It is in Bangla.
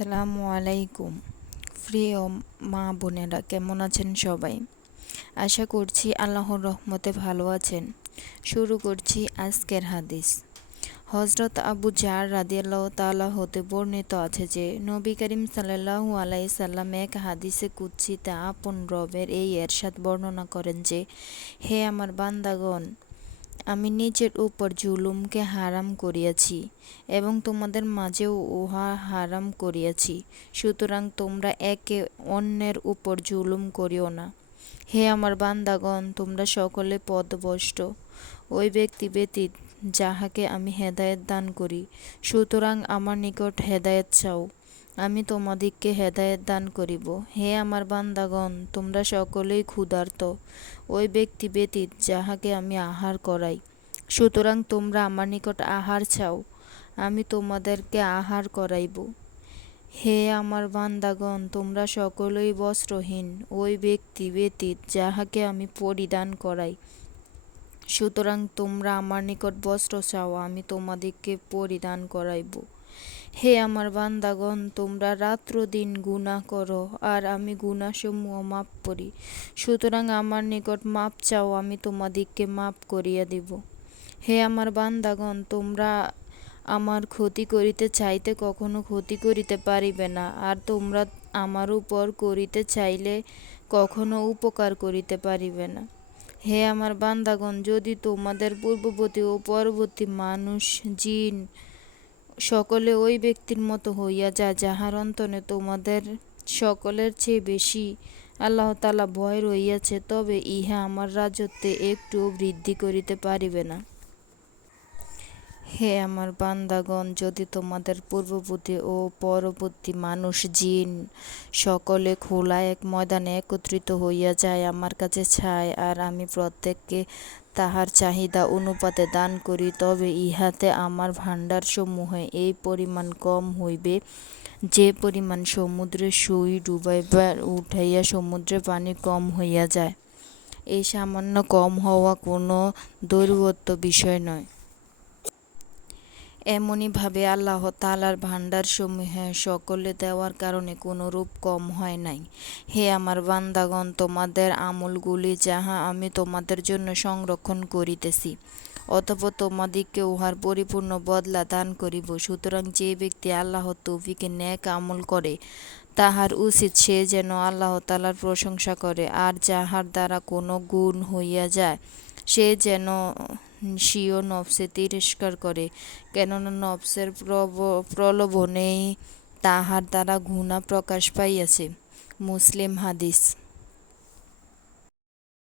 আসসালামু আলাইকুম। প্রিয় মা বোনেরা, কেমন আছেন সবাই? আশা করছি আল্লাহর রহমতে ভালো আছেন। শুরু করছি আজকের হাদিস। হজরত আবু জার রাদিয়াল্লাহু তাআলা হতে বর্ণিত আছে যে নবী করিম সাল্লাল্লাহু আলাইহি সাল্লাম এক হাদিসে কুদসিতে আপন রবের এই এরশাদ বর্ণনা করেন যে, হে আমার বান্দাগণ, আমি নিজের উপর জুলুমকে হারাম করিয়াছি এবং তোমাদের মাঝেও উহা হারাম করিয়াছি, সুতরাং তোমরা একে অন্যের উপর জুলুম করিও না। হে আমার বান্দাগণ, তোমরা সকলে পথভ্রষ্ট, ওই ব্যক্তি ব্যতীত যাহাকে আমি হেদায়েত দান করি। সুতরাং আমার নিকট হেদায়েত চাও, আমি তোমাদিগকে হেদায়েত দান করিব। হে আমার বান্দাগণ, তোমরা সকলেই ক্ষুধার্ত, ওই ব্যক্তি ব্যতীত যাহাকে আমি আহার করাই। সুতরাং তোমরা আমার নিকট আহার চাও, আমি তোমাদেরকে আহার করাইব। হে আমার বান্দাগণ, তোমরা সকলেই বস্ত্রহীন, ওই ব্যক্তি ব্যতীত যাহাকে আমি পরিধান করাই। সুতরাং তোমরা আমার নিকট বস্ত্র চাও, আমি তোমাদিগকে পরিধান করাইব। হে আমার বান্দাগণ, তোমরা রাত্র দিন গুনাহ করো, আর আমি গুনাহসমূহ মাপ করি। সুতরাং আমার নিকট মাপ চাও, আমি তোমাদিগকে মাপ করিয়া দিব। হে আমার বান্দাগণ, তোমরা আমার ক্ষতি করিতে চাইতে কখনো ক্ষতি করিতে পারিবে না, আর তোমরা আমার উপর করিতে চাইলে কখনো উপকার করিতে পারিবে না। হে আমার বান্দাগণ, যদি তোমাদের পূর্ববর্তী ও পরবর্তী মানুষ, জিন সকলে ওই ব্যক্তির মতো হইয়া যায়, যাহার অন্তরে তোমাদের সকলের চেয়ে বেশি আল্লাহ তাআলা ভয় রহিয়াছে, তবে ইহা আমার রাজত্বে একটুও বৃদ্ধি করিতে পারিবে না। হে আমার বান্দাগণ, যদি তোমাদের পূর্ববর্তী ও পরবর্তী মানুষ, জিন সকলে খোলা এক ময়দানে একত্রিত হইয়া যায়, আমার কাছে চায়, আর আমি প্রত্যেককে তাহার চাহিদা অনুপাতে দান করি, তবে ইহাতে আমার ভাণ্ডারসমূহে এই পরিমাণ কম হইবে, যে পরিমাণ সমুদ্রের সুই ডুবাইবার উঠাইয়া সমুদ্রের পানি কম হইয়া যায়। এই সামান্য কম হওয়া কোনো দৈবত্ব বিষয় নয়। এমনিভাবে আল্লাহ তাআলার ভাণ্ডারসমূহে সকলে দেওয়ার কারণে কোনরূপ কম হয় নাই। হে আমার বান্দাগণ, তোমাদের আমলগুলি যাহা আমি তোমাদের জন্য সংরক্ষণ করিতেছি, অতঃপর তোমাদিগকে উহার পরিপূর্ণ বদলা দান করিব। সুতরাং যে ব্যক্তি আল্লাহর তৌফিকে নেক আমল করে, তাহার উচিত সে যেন আল্লাহ তাআলার প্রশংসা করে, আর যাহার দ্বারা কোনো গুণ হইয়া যায়, সে যেন স্বীয় নফসে তিরস্কার করে, কেননা নফসের প্রলোভনেই তাহার দ্বারা ঘৃণা প্রকাশ পাইয়াছে। মুসলিম হাদিস।